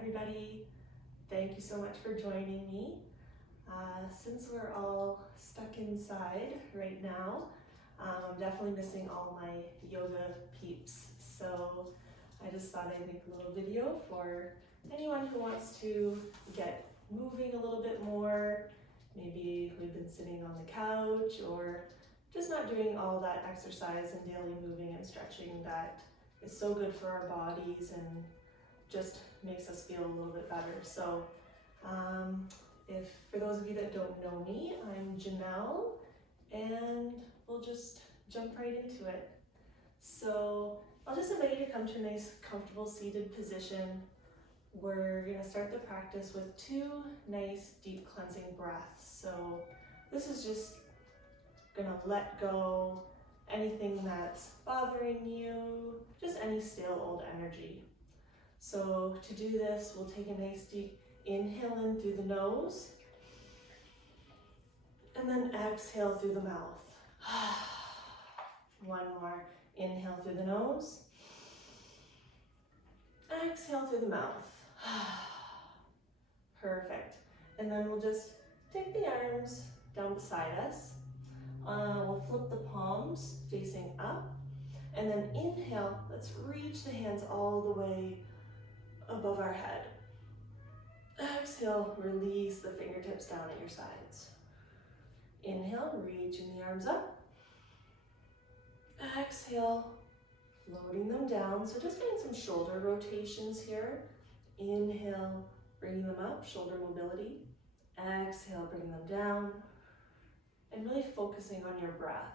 everybody. Thank you so much for joining me. Since we're all stuck inside right now, I'm definitely missing all my yoga peeps. So I just thought I'd make a little video for anyone who wants to get moving a little bit more. Maybe we've been sitting on the couch or just not doing all that exercise and daily moving and stretching that is so good for our bodies and just makes us feel a little bit better. So if for those of you that don't know me, I'm Janelle, and we'll just jump right into it. So I'll just invite you to come to a nice comfortable seated position. We're gonna start the practice with 2 nice deep cleansing breaths. So this is just gonna let go anything that's bothering you, just any stale old energy. So to do this, we'll take a nice deep inhale in through the nose, and then exhale through the mouth. One more, inhale through the nose, exhale through the mouth. Perfect. And then we'll just take the arms down beside us. We'll flip the palms facing up, and then inhale, let's reach the hands all the way above our head. Exhale, release the fingertips down at your sides. Inhale, reaching the arms up. Exhale, floating them down. So just getting some shoulder rotations here. Inhale, bringing them up, shoulder mobility. Exhale, bringing them down. And really focusing on your breath.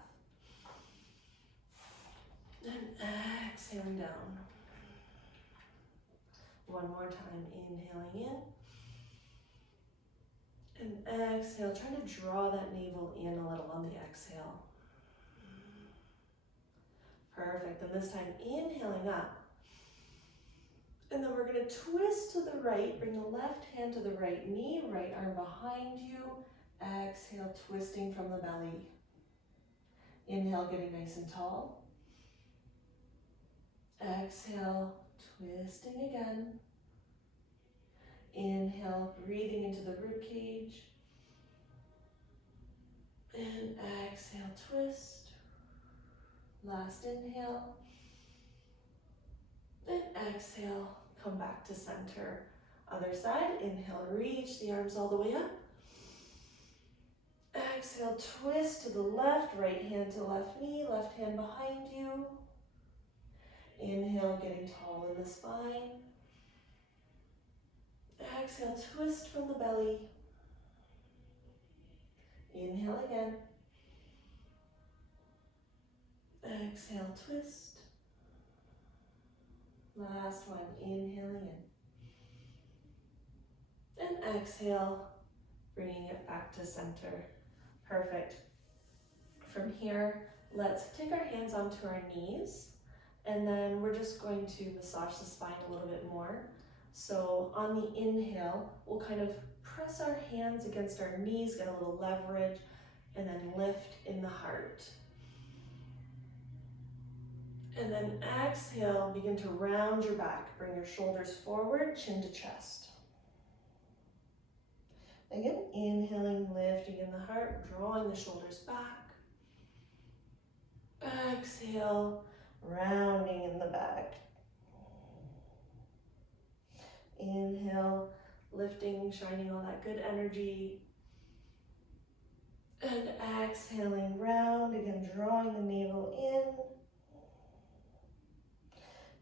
And exhaling down. One more time, inhaling in. And exhale, trying to draw that navel in a little on the exhale. Perfect, and this time inhaling up. And then we're gonna twist to the right, bring the left hand to the right knee, right arm behind you. Exhale, twisting from the belly. Inhale, getting nice and tall. Exhale, twisting again. Inhale, breathing into the rib cage. And exhale, twist. Last inhale. And exhale, come back to center. Other side, inhale, reach the arms all the way up. Exhale, twist to the left, right hand to left knee, left hand behind you. Inhale, getting tall in the spine. Exhale, twist from the belly. Inhale again. Exhale, twist. Last one, inhaling in. And exhale, bringing it back to center. Perfect. From here, let's take our hands onto our knees, and then we're just going to massage the spine a little bit more. So on the inhale, we'll kind of press our hands against our knees, get a little leverage, and then lift in the heart. And then exhale, begin to round your back. Bring your shoulders forward, chin to chest. Again, inhaling, lifting in the heart, drawing the shoulders back. Exhale, rounding in the back. Inhale, lifting, shining all that good energy. And exhaling, round, again, drawing the navel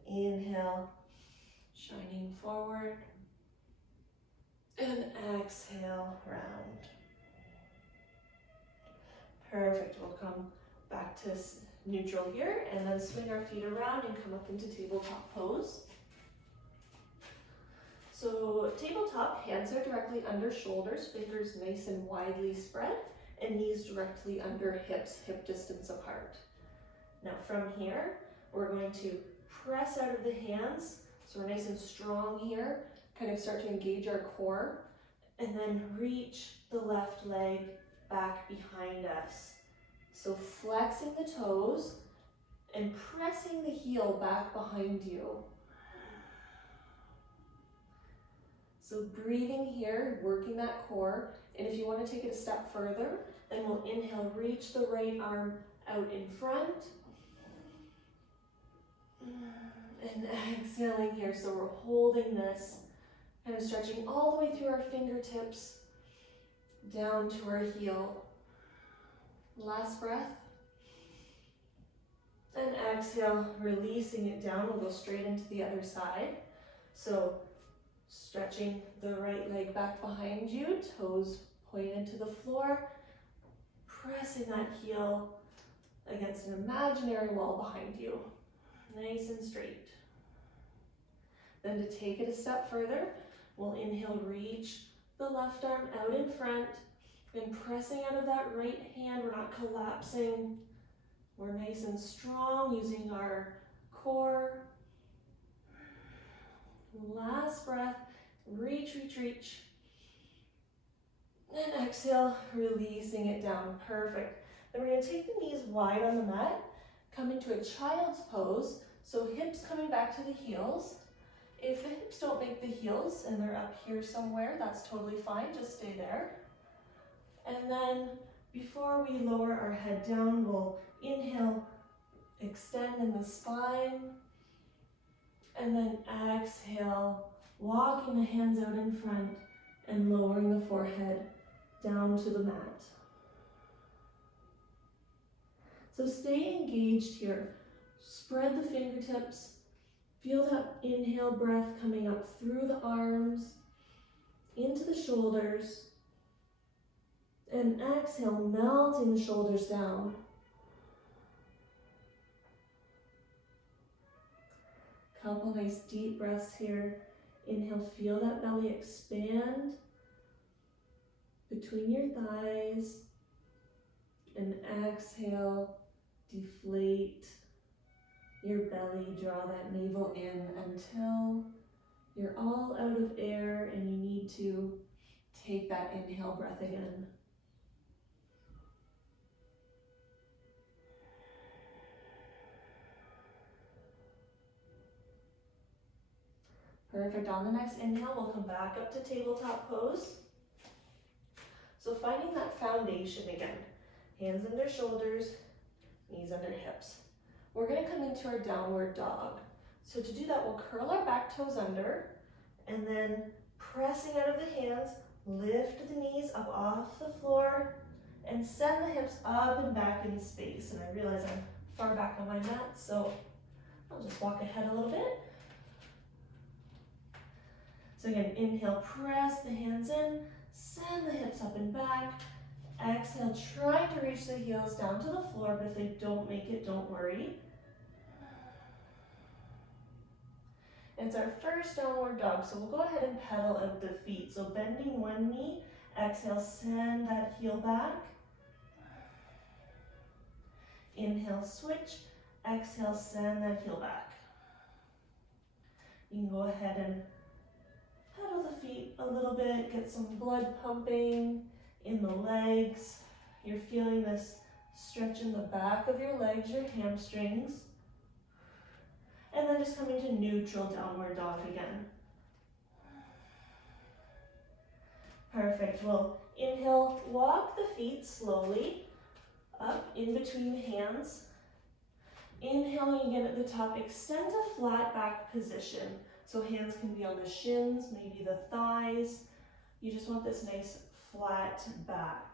in. Inhale, shining forward. And exhale, round. Perfect, we'll come back to neutral here and then swing our feet around and come up into tabletop pose. So tabletop, hands are directly under shoulders, fingers nice and widely spread, and knees directly under hips, hip distance apart. Now from here, we're going to press out of the hands, so we're nice and strong here, kind of start to engage our core, and then reach the left leg back behind us. So flexing the toes and pressing the heel back behind you. So breathing here, working that core. And if you want to take it a step further, then we'll inhale, reach the right arm out in front. And exhaling here, so we're holding this, kind of stretching all the way through our fingertips, down to our heel. Last breath. And exhale, releasing it down. We'll go straight into the other side. So stretching the right leg back behind you, toes pointed to the floor, pressing that heel against an imaginary wall behind you. Nice and straight. Then to take it a step further, we'll inhale, reach the left arm out in front, and pressing out of that right hand. We're not collapsing. We're nice and strong using our core. Last breath, reach, reach, reach. And exhale, releasing it down. Perfect. Then we're going to take the knees wide on the mat, come into a child's pose. So hips coming back to the heels. If the hips don't make the heels and they're up here somewhere, that's totally fine. Just stay there. And then before we lower our head down, we'll inhale, extend in the spine. And then exhale, walking the hands out in front and lowering the forehead down to the mat. So stay engaged here. Spread the fingertips. Feel that inhale breath coming up through the arms, into the shoulders. And exhale, melting the shoulders down. Couple nice deep breaths here. Inhale, feel that belly expand between your thighs. And exhale, deflate your belly, draw that navel in until you're all out of air and you need to take that inhale breath again. Perfect. On the next inhale, we'll come back up to tabletop pose. So finding that foundation again. Hands under shoulders, knees under hips. We're going to come into our downward dog. So to do that, we'll curl our back toes under and then pressing out of the hands, lift the knees up off the floor and send the hips up and back in space. And I realize I'm far back on my mat, so I'll just walk ahead a little bit. So again, inhale, press the hands in, send the hips up and back. Exhale, try to reach the heels down to the floor, but if they don't make it, don't worry. It's our first downward dog, so we'll go ahead and pedal out the feet. So bending one knee, exhale, send that heel back. Inhale, switch. Exhale, send that heel back. You can go ahead and pedal the feet a little bit, get some blood pumping in the legs. You're feeling this stretch in the back of your legs, your hamstrings. And then just coming to neutral downward dog again. Perfect. We'll inhale, walk the feet slowly up in between the hands. Inhaling again at the top, extend to flat back position. So hands can be on the shins, maybe the thighs. You just want this nice flat back.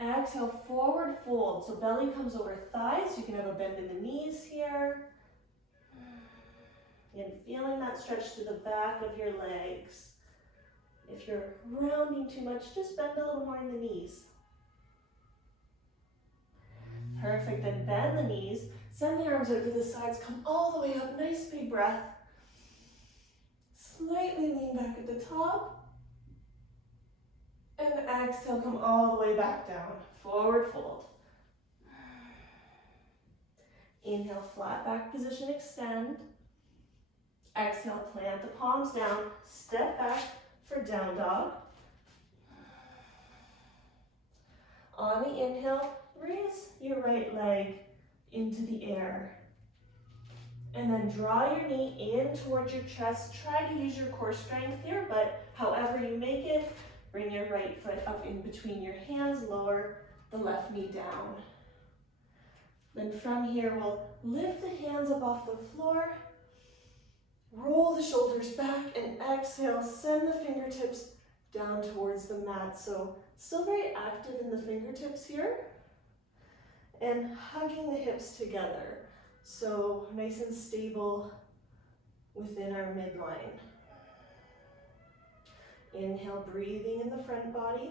Exhale, forward fold. So belly comes over thighs. You can have a bend in the knees here. And feeling that stretch to the back of your legs. If you're rounding too much, just bend a little more in the knees. Perfect, then bend the knees. Send the arms out to the sides, come all the way up, nice big breath. Slightly lean back at the top. And exhale, come all the way back down, forward fold. Inhale, flat back position, extend. Exhale, plant the palms down, step back for down dog. On the inhale, raise your right leg into the air. And then draw your knee in towards your chest. Try to use your core strength here, but however you make it, bring your right foot up in between your hands, lower the left knee down. Then from here, we'll lift the hands up off the floor, roll the shoulders back, and exhale, send the fingertips down towards the mat. So still very active in the fingertips here, and hugging the hips together. So nice and stable within our midline. Inhale, breathing in the front body.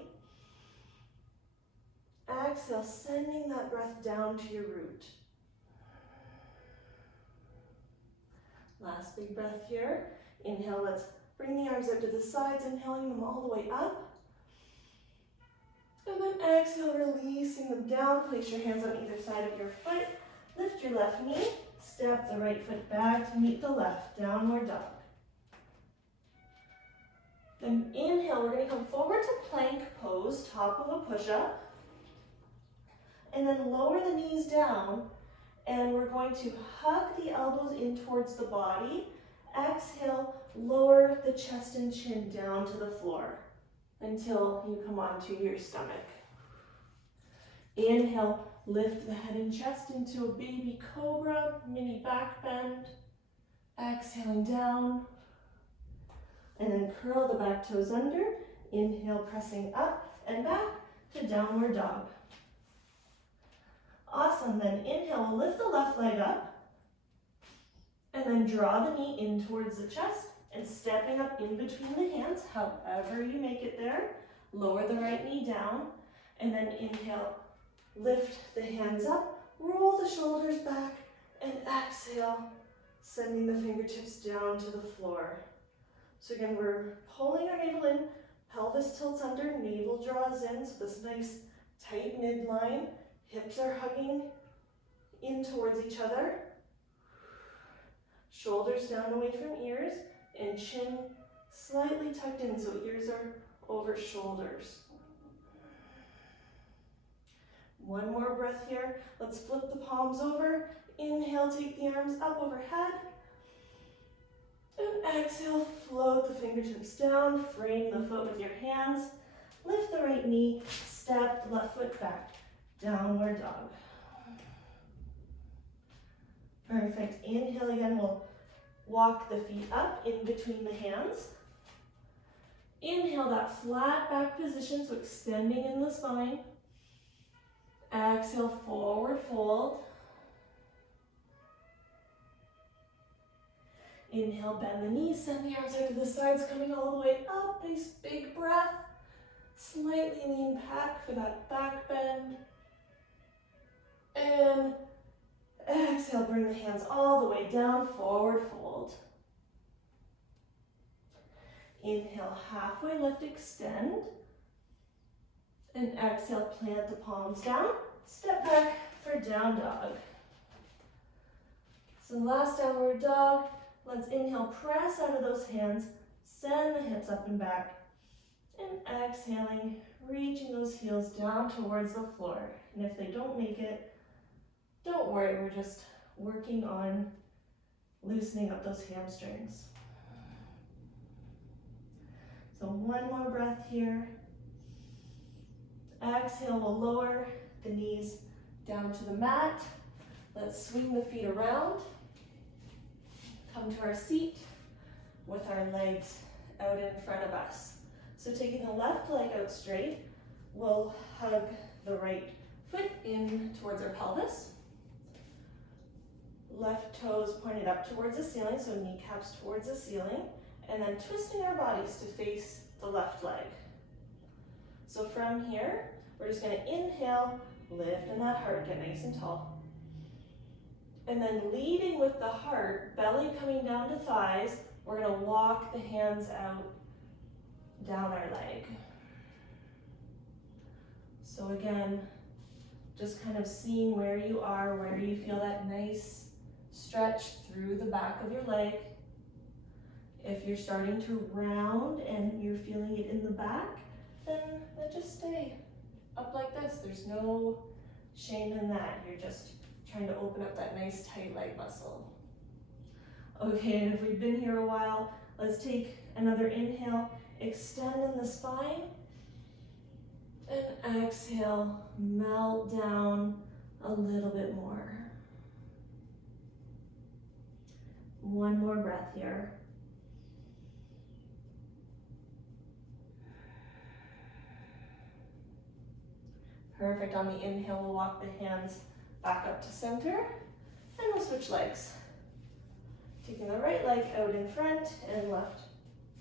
Exhale, sending that breath down to your root. Last big breath here. Inhale, let's bring the arms out to the sides, inhaling them all the way up. And then exhale, releasing them down. Place your hands on either side of your foot. Lift your left knee, step the right foot back to meet the left, downward dog. Then inhale, we're going to come forward to plank pose, top of a push-up. And then lower the knees down, and we're going to hug the elbows in towards the body. Exhale, lower the chest and chin down to the floor until you come onto your stomach. Inhale, lift the head and chest into a baby cobra, mini back bend. Exhaling down. And then curl the back toes under. Inhale, pressing up and back to downward dog. Awesome, then inhale, we'll lift the left leg up. And then draw the knee in towards the chest and stepping up in between the hands, however you make it there. Lower the right knee down. And then inhale, lift the hands up, roll the shoulders back, and exhale, sending the fingertips down to the floor. So again, we're pulling our navel in, pelvis tilts under, navel draws in, so this nice tight midline, hips are hugging in towards each other, shoulders down away from ears, and chin slightly tucked in, so ears are over shoulders. One more breath here. Let's flip the palms over. Inhale, take the arms up overhead. And exhale, float the fingertips down. Frame the foot with your hands. Lift the right knee. Step the left foot back. Downward dog. Perfect. Inhale again. We'll walk the feet up in between the hands. Inhale, that flat back position, so extending in the spine. Exhale, forward fold. Inhale, bend the knees, send the arms out to the sides, coming all the way up. Nice big breath. Slightly lean back for that back bend. And exhale, bring the hands all the way down, forward fold. Inhale, halfway lift, extend. And exhale, plant the palms down. Step back for down dog. So last downward dog. Let's inhale, press out of those hands. Send the hips up and back. And exhaling, reaching those heels down towards the floor. And if they don't make it, don't worry, we're just working on loosening up those hamstrings. So one more breath here. Exhale, we'll lower the knees down to the mat. Let's swing the feet around. Come to our seat with our legs out in front of us. So taking the left leg out straight, we'll hug the right foot in towards our pelvis. Left toes pointed up towards the ceiling, so kneecaps towards the ceiling. And then twisting our bodies to face the left leg. So from here, we're just going to inhale, lift in that heart, get nice and tall. And then leading with the heart, belly coming down to thighs, we're going to walk the hands out down our leg. So again, just kind of seeing where you are, where you feel that nice stretch through the back of your leg. If you're starting to round and you're feeling it in the back, then just stay up like this. There's no shame in that. You're just trying to open up that nice tight leg muscle. Okay, and if we've been here a while, let's take another inhale, extend in the spine, and exhale, melt down a little bit more. One more breath here. Perfect. On the inhale, we'll walk the hands back up to center, and we'll switch legs. Taking the right leg out in front and left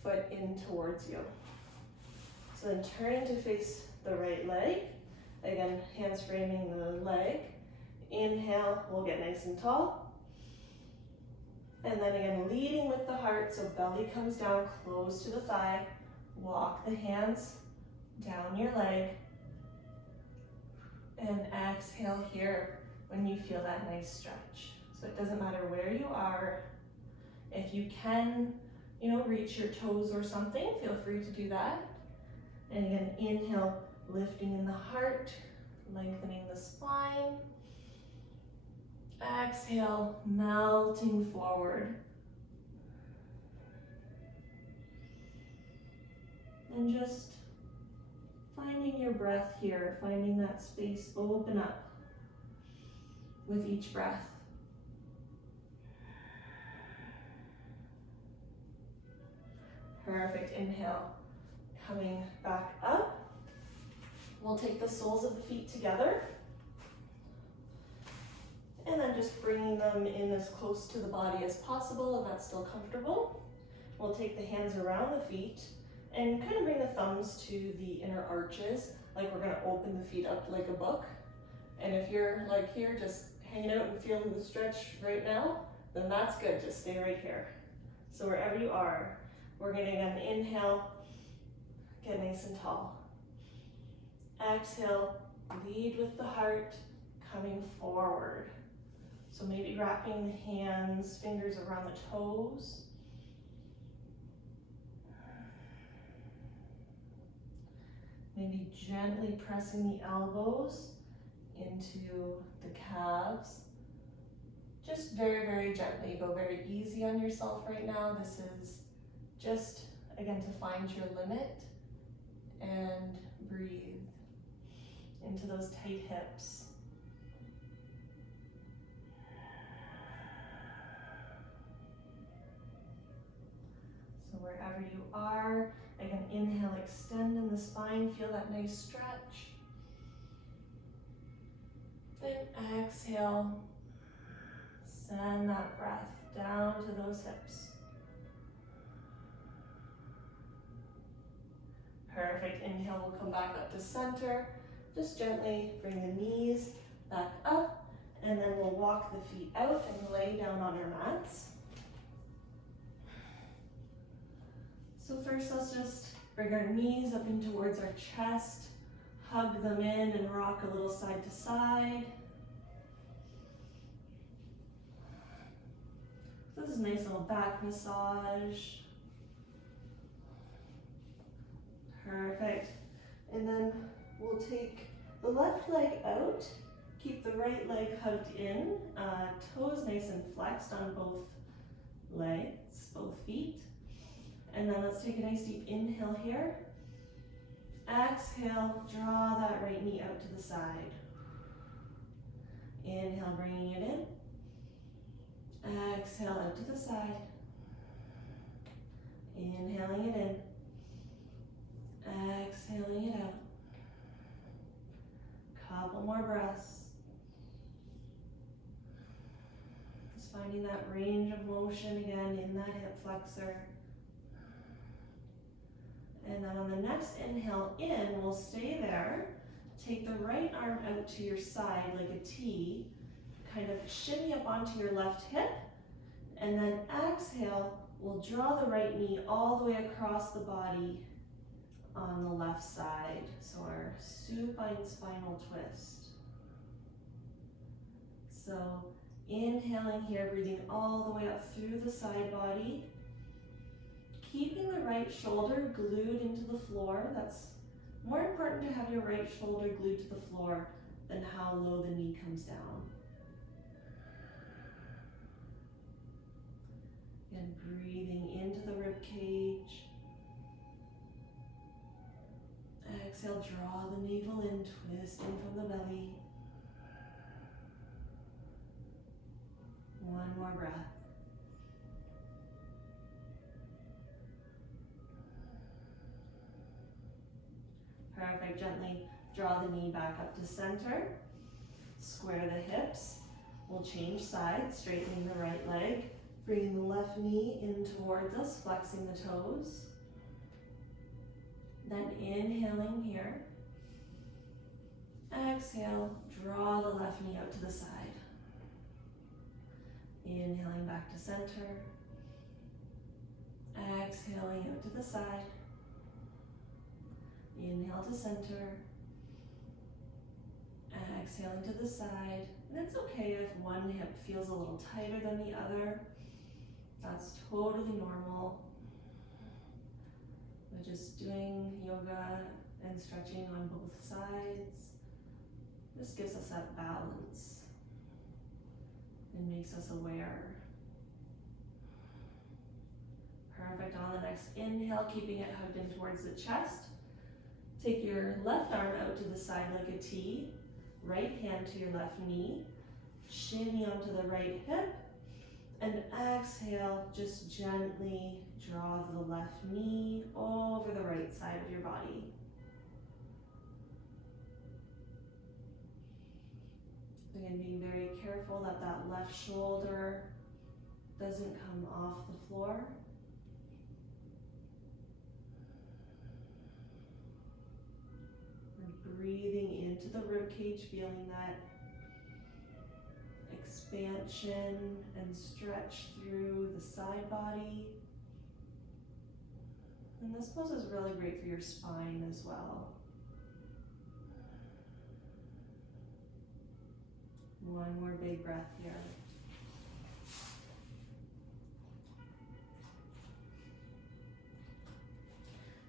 foot in towards you. So then turning to face the right leg. Again, hands framing the leg. Inhale, we'll get nice and tall. And then again, leading with the heart, so belly comes down close to the thigh. Walk the hands down your leg. And exhale here when you feel that nice stretch. So it doesn't matter where you are. If you can, reach your toes or something, feel free to do that. And again, inhale, lifting in the heart, lengthening the spine. Exhale, melting forward. And just finding your breath here, finding that space open up with each breath. Perfect. Inhale, coming back up. We'll take the soles of the feet together and then just bringing them in as close to the body as possible, and that's still comfortable. We'll take the hands around the feet and kind of bring the thumbs to the inner arches, like we're gonna open the feet up like a book. And if you're like here, just hanging out and feeling the stretch right now, then that's good, just stay right here. So wherever you are, we're gonna again inhale, get nice and tall. Exhale, lead with the heart, coming forward. So maybe wrapping the hands, fingers around the toes. Maybe gently pressing the elbows into the calves. Just very, very gently. Go very easy on yourself right now. This is just, again, to find your limit and breathe into those tight hips. So wherever you are, again, inhale, extend in the spine, feel that nice stretch. Then exhale, send that breath down to those hips. Perfect. Inhale, we'll come back up to center. Just gently bring the knees back up, and then we'll walk the feet out and lay down on our mats. So first, let's just bring our knees up in towards our chest, hug them in and rock a little side to side. So this is a nice little back massage. Perfect. And then we'll take the left leg out, keep the right leg hugged in, toes nice and flexed on both legs, both feet. And then let's take a nice deep inhale here. Exhale, draw that right knee out to the side. Inhale, bringing it in. Exhale, out to the side. Inhaling it in. Exhaling it out. Couple more breaths. Just finding that range of motion again in that hip flexor. And then on the next inhale in, we'll stay there. Take the right arm out to your side like a T. Kind of shimmy up onto your left hip. And then exhale, we'll draw the right knee all the way across the body on the left side. So our supine spinal twist. So inhaling here, breathing all the way up through the side body. Keeping the right shoulder glued into the floor. That's more important to have your right shoulder glued to the floor than how low the knee comes down. And breathing into the rib cage. Exhale, draw the navel in, twist in from the belly. One more breath. Perfect. Gently draw the knee back up to center. Square the hips. We'll change sides, straightening the right leg. Bringing the left knee in towards us, flexing the toes. Then inhaling here. Exhale, draw the left knee out to the side. Inhaling back to center. Exhaling out to the side. Inhale to center. Exhaling to the side. And it's okay if one hip feels a little tighter than the other. That's totally normal. We're just doing yoga and stretching on both sides. This gives us that balance and makes us aware. Perfect. On the next inhale, keeping it hugged in towards the chest. Take your left arm out to the side like a T. Right hand to your left knee. Shimmy onto the right hip. And exhale, just gently draw the left knee over the right side of your body. Again, being very careful that that left shoulder doesn't come off the floor. We're breathing into the ribcage, feeling that expansion and stretch through the side body. And this pose is really great for your spine as well. One more big breath here.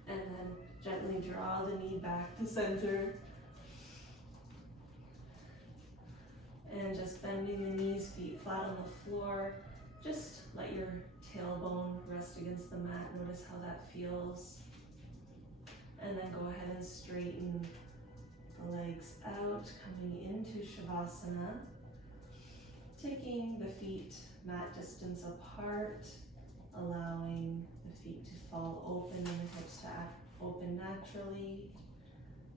And then gently draw the knee back to center. And just bending the knees, feet flat on the floor. Just let your tailbone rest against the mat. Notice how that feels. And then go ahead and straighten the legs out, coming into Shavasana. Taking the feet mat distance apart, allowing the feet to fall open and the hips to open naturally.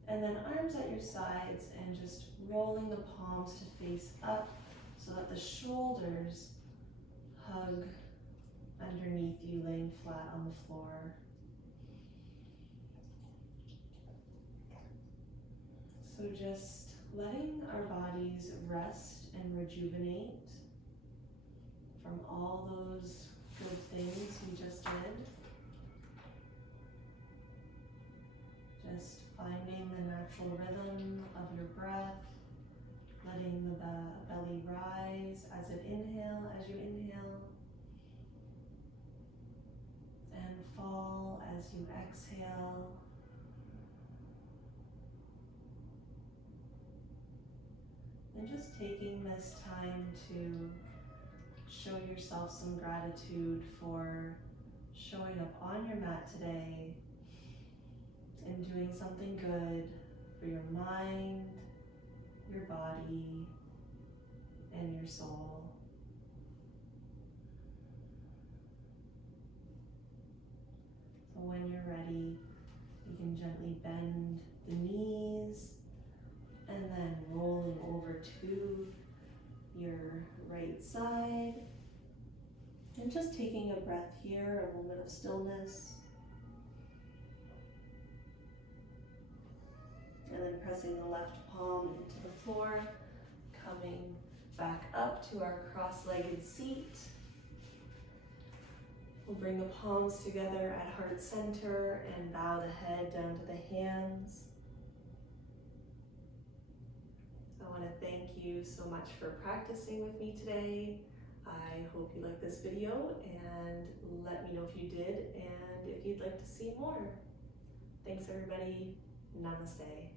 And then arms at your sides and just rolling the palms to face up so that the shoulders hug underneath you, laying flat on the floor. So just letting our bodies rest and rejuvenate from all those good things we just did. Just finding the natural rhythm of your breath, letting the belly rise as you inhale, and fall as you exhale. And just taking this time to show yourself some gratitude for showing up on your mat today and doing something good for your mind, your body, and your soul. So when you're ready, you can gently bend the knees and then rolling over to your right side. And just taking a breath here, a moment of stillness. And then pressing the left palm into the floor, coming back up to our cross-legged seat. We'll bring the palms together at heart center and bow the head down to the hands. I want to thank you so much for practicing with me today. I hope you liked this video and let me know if you did and if you'd like to see more. Thanks everybody. Namaste.